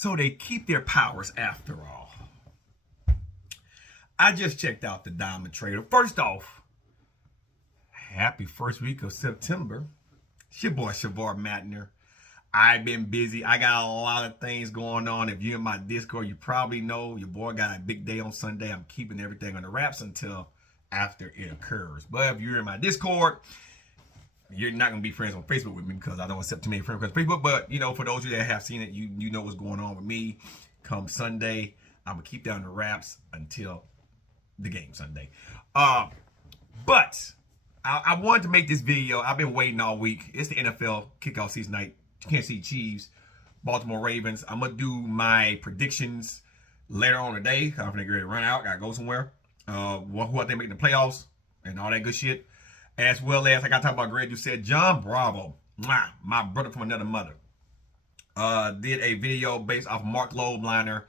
So they keep their powers after all. I just checked out the Daima trailer. First off, happy first week of September. It's your boy, Savar Matner. I've been busy. I got a lot of things going on. If you're in my Discord, you probably know your boy got a big day on Sunday. I'm keeping everything on the wraps until after it occurs. But if you're in my Discord, you're not going to be friends on Facebook with me because I don't accept too many friends on Facebook. But, you know, for those of you that have seen it, you know what's going on with me. Come Sunday, I'm going to keep down the wraps until the game Sunday. But I wanted to make this video. I've been waiting all week. It's the NFL kickoff season night. Kansas City Chiefs, Baltimore Ravens. I'm going to do my predictions later on today. I'm going to get ready to run out. Got to go somewhere. Who I think make the playoffs and all that good shit. As well as, I got to talk about Greg who said, John Bravo, my brother from another mother, did a video based off Mark Lobliner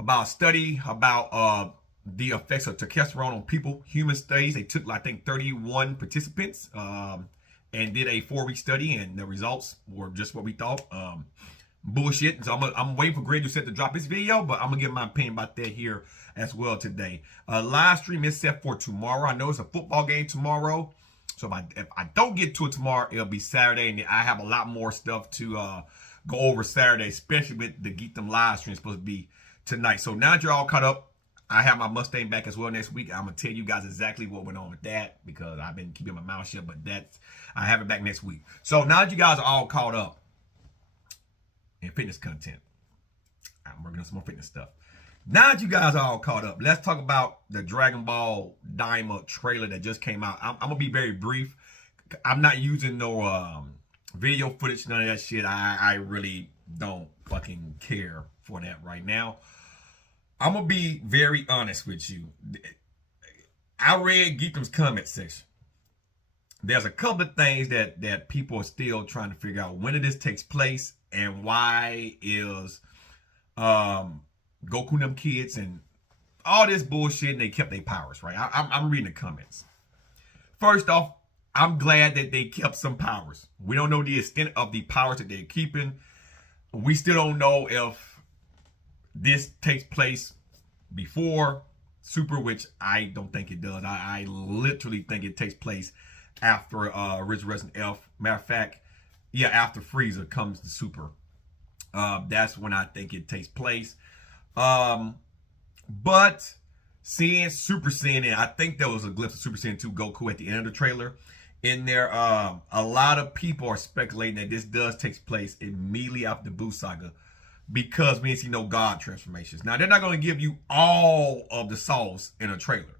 about a study about the effects of testosterone on people, human studies. They took, I think, 31 participants and did a 4-week study, and the results were just what we thought. Bullshit. So I'm waiting for Greg to drop his video, but I'm going to give my opinion about that here as well today. Live stream is set for tomorrow. I know it's a football game tomorrow. So if I don't get to it tomorrow, it'll be Saturday, and I have a lot more stuff to go over Saturday, especially with the Geek Them live stream supposed to be tonight. So now that you're all caught up, I have my Mustang back as well next week. I'm gonna tell you guys exactly what went on with that because I've been keeping my mouth shut, but I have it back next week. So now that you guys are all caught up in fitness content, I'm working on some more fitness stuff. Now that you guys are all caught up, let's talk about the Dragon Ball Daima trailer that just came out. I'm gonna be very brief. I'm not using no video footage, none of that shit. I really don't fucking care for that right now. I'm gonna be very honest with you. I read Geekham's comment section. There's a couple of things that people are still trying to figure out. When did this take place and why is Goku and them kids and all this bullshit, and they kept their powers, right? I'm reading the comments. First off, I'm glad that they kept some powers. We don't know the extent of the powers that they're keeping. We still don't know if this takes place before Super, which I don't think it does. I literally think it takes place after Resurrection F. Matter of fact, yeah, after Frieza comes to Super. That's when I think it takes place. But seeing Super Saiyan, and I think there was a glimpse of Super Saiyan 2 Goku at the end of the trailer. In there, a lot of people are speculating that this does take place immediately after the Buu saga because we didn't see no God transformations. Now, they're not going to give you all of the sauce in a trailer.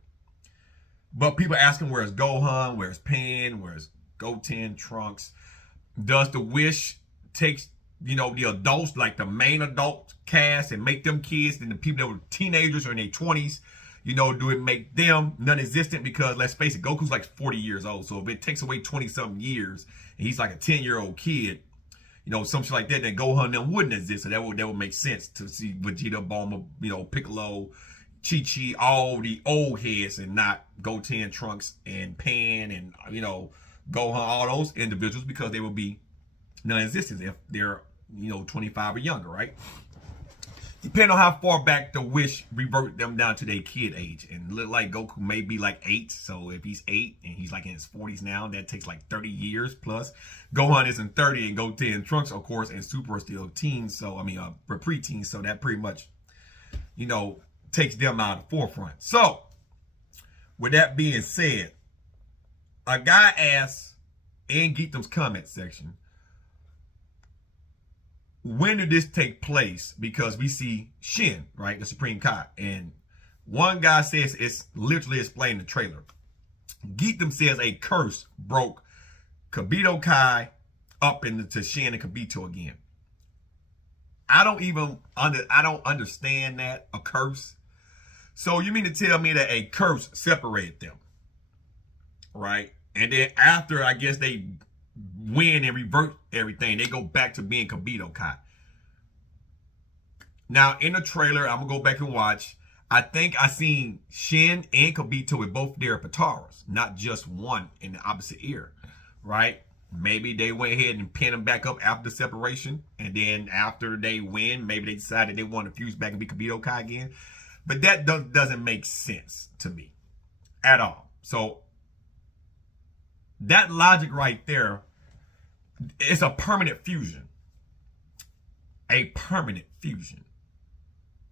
But people are asking, where's Gohan, where's Pan, where's Goten, Trunks? Does the Wish take, you know, the adults, like the main adult cast, and make them kids, and the people that were teenagers or in their 20s, you know, do it make them non-existent? Because let's face it, Goku's like 40 years old. So if it takes away 20-something years, and he's like a 10-year-old kid, you know, some shit like that, then Gohan and them wouldn't exist. So that would make sense to see Vegeta, Bulma, you know, Piccolo, Chi-Chi, all the old heads, and not Goten, Trunks, and Pan, and, you know, Gohan, all those individuals, because they would be non-existent if they're, you know, 25 or younger, right? Depending on how far back the Wish revert them down to their kid age. And look like Goku may be like 8. So if he's 8 and he's like in his 40s now, that takes like 30 years plus. Gohan isn't 30, and Goten and Trunks, of course, and Super are still teens. So, I mean, pre-teens. So that pretty much, you know, takes them out of the forefront. So, with that being said, a guy asked in Geekdom's comment section, when did this take place? Because we see Shin, right, the Supreme Kai, and one guy says it's literally explained in the trailer. Geekdom says a curse broke Kibito Kai up into Shin and Kibito again. I don't understand that, a curse. So you mean to tell me that a curse separated them, right? And then after, I guess they win and revert everything, they go back to being Kibito Kai. Now, in the trailer, I'm going to go back and watch. I think I seen Shin and Kibito with both their Pataras, not just one in the opposite ear, right? Maybe they went ahead and pinned him back up after the separation. And then after they win, maybe they decided they want to fuse back and be Kibito Kai again. But that doesn't make sense to me at all. So that logic right there, it's a permanent fusion. A permanent fusion.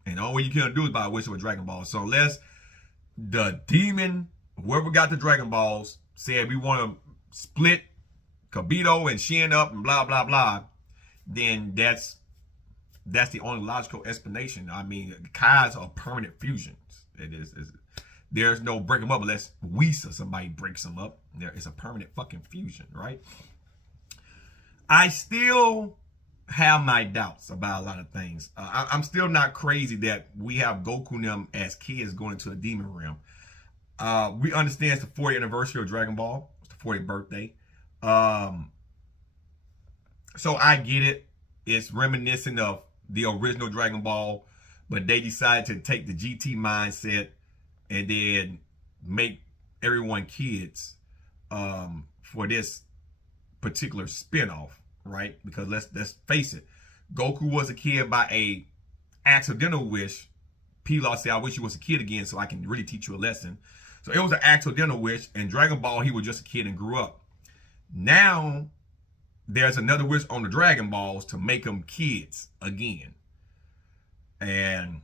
And all you can do is by wish of a Dragon Ball. So unless the demon, whoever got the Dragon Balls, said we want to split Kibito and Shin up and blah, blah, blah, then that's the only logical explanation. I mean, Kai's are permanent fusions. There's no break them up unless Whis or somebody breaks them up. It's a permanent fucking fusion, right? I still have my doubts about a lot of things. I'm still not crazy that we have Goku and them as kids going into a demon realm. We understand it's the 40th anniversary of Dragon Ball. It's the 40th birthday. So I get it. It's reminiscent of the original Dragon Ball, but they decided to take the GT mindset and then make everyone kids for this particular spinoff, right? Because let's face it, Goku was a kid by a accidental wish. Pilaf said, "I wish you was a kid again so I can really teach you a lesson." So it was an accidental wish. And Dragon Ball, he was just a kid and grew up. Now there's another wish on the Dragon Balls to make them kids again. And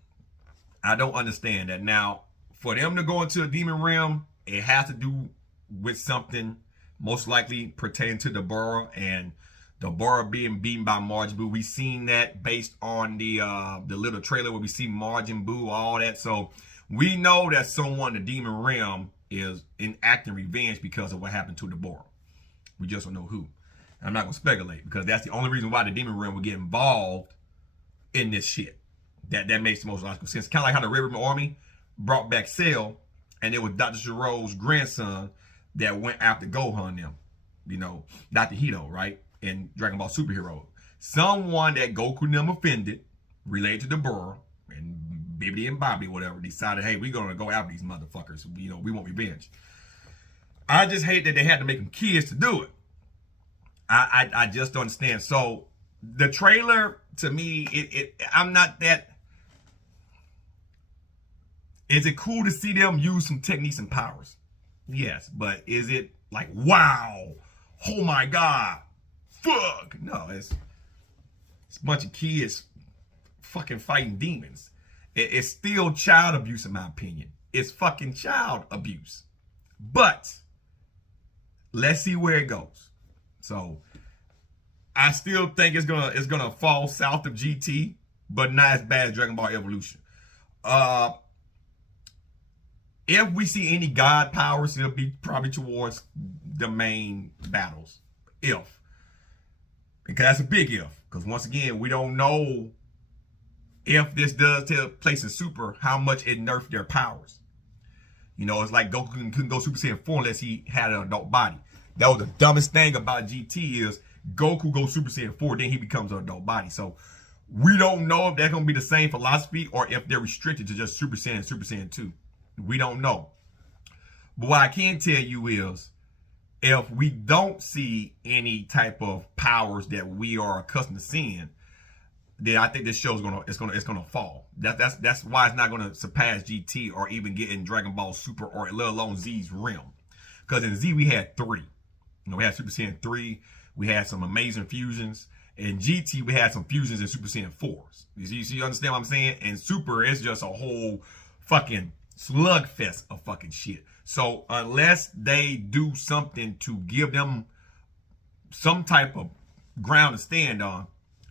I don't understand that. Now, for them to go into a demon realm, it has to do with something most likely pertaining to Dabura and Dabura being beaten by Majin Buu. We seen that based on the little trailer where we see Majin Buu, all that. So we know that someone in the demon realm is enacting revenge because of what happened to Dabura. We just don't know who. I'm not going to speculate because that's the only reason why the demon realm would get involved in this shit. That makes the most logical sense. Kind of like how the River Army brought back Cell, and it was Dr. Giro's grandson that went after Gohan them. You know, Dr. Hito, right? In Dragon Ball Superhero. Someone that Goku and them offended, related to Dabura, and Bibbidi and Bobby, whatever, decided, hey, we're going to go after these motherfuckers. You know, we want revenge. I just hate that they had to make them kids to do it. I just don't understand. So the trailer, to me, I'm not that. Is it cool to see them use some techniques and powers? Yes, but is it like, wow, oh my God, fuck? No, it's a bunch of kids fucking fighting demons. It's still child abuse in my opinion. It's fucking child abuse. But let's see where it goes. So I still think it's gonna fall south of GT, but not as bad as Dragon Ball Evolution. If we see any God powers, it'll be probably towards the main battles. If. Because that's a big if. Because once again, we don't know if this does take place in Super, how much it nerfed their powers. You know, it's like Goku couldn't go Super Saiyan 4 unless he had an adult body. That was the dumbest thing about GT is Goku goes Super Saiyan 4, then he becomes an adult body. So we don't know if that's going to be the same philosophy or if they're restricted to just Super Saiyan and Super Saiyan 2. We don't know. But what I can tell you is if we don't see any type of powers that we are accustomed to seeing, then I think this show's gonna fall. That's why it's not gonna surpass GT or even get in Dragon Ball Super or let alone Z's realm. Because in Z we had 3. You know, we had Super Saiyan 3, we had some amazing fusions. In GT we had some fusions in Super Saiyan 4s. You understand what I'm saying? And Super is just a whole fucking slugfest of fucking shit. So unless they do something to give them some type of ground to stand on,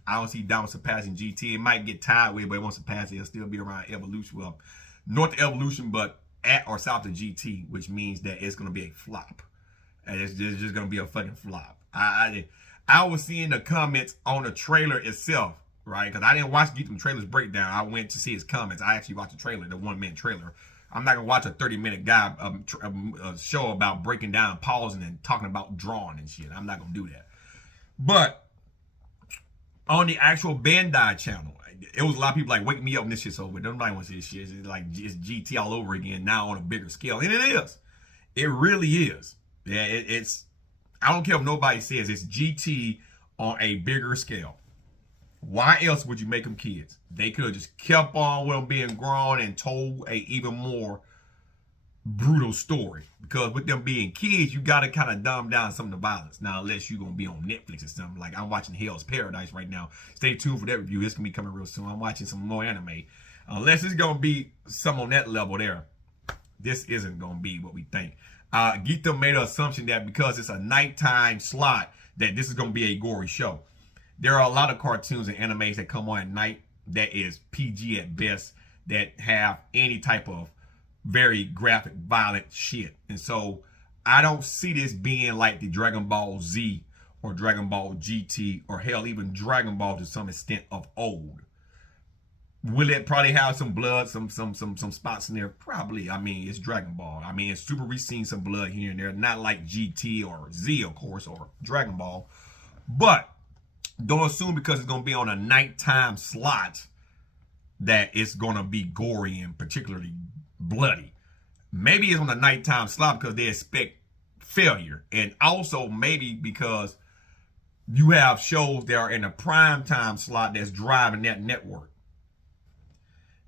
I don't see Daima surpassing GT. It might get tied with, but it won't surpass it. It'll still be around Evolution. Well, north of Evolution, but at or south of GT, which means that it's going to be a flop. And it's just going to be a fucking flop. I was seeing the comments on the trailer itself, right? Because I didn't watch the trailer's breakdown. I went to see his comments. I actually watched the trailer, the 1-minute trailer. I'm not going to watch a 30-minute guy show about breaking down, pausing, and talking about drawing and shit. I'm not going to do that. But on the actual Bandai channel, it was a lot of people like, wake me up when this shit's over. Nobody wants to see this shit. It's like it's GT all over again now on a bigger scale. And it is. It really is. Yeah, I don't care if nobody says it's GT on a bigger scale. Why else would you make them kids? They could have just kept on with them being grown and told a even more brutal story. Because with them being kids, you got to kind of dumb down some of the violence. Now, unless you're going to be on Netflix or something. Like, I'm watching Hell's Paradise right now. Stay tuned for that review. It's going to be coming real soon. I'm watching some more anime. Unless it's going to be some on that level there, this isn't going to be what we think. Gita made an assumption that because it's a nighttime slot, that this is going to be a gory show. There are a lot of cartoons and animes that come on at night that is PG at best, that have any type of very graphic, violent shit. And so I don't see this being like the Dragon Ball Z or Dragon Ball GT or hell, even Dragon Ball to some extent of old. Will it probably have some blood, some spots in there? Probably. I mean, it's Dragon Ball. I mean, it's super. We've seen some blood here and there. Not like GT or Z, of course, or Dragon Ball. But don't assume because it's going to be on a nighttime slot that it's going to be gory and particularly bloody. Maybe it's on a nighttime slot because they expect failure. And also maybe because you have shows that are in a prime time slot that's driving that network.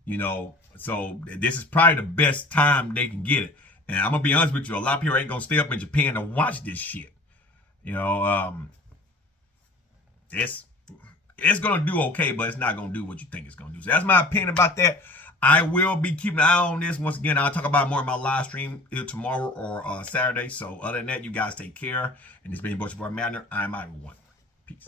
You know, so this is probably the best time they can get it. And I'm going to be honest with you, a lot of people ain't going to stay up in Japan to watch this shit. You know, it's going to do okay, but it's not going to do what you think it's going to do. So that's my opinion about that. I will be keeping an eye on this. Once again, I'll talk about more in my live stream either tomorrow or Saturday. So other than that, you guys take care. And it's been your boy, Savar Matner. I'm out, everyone. Peace.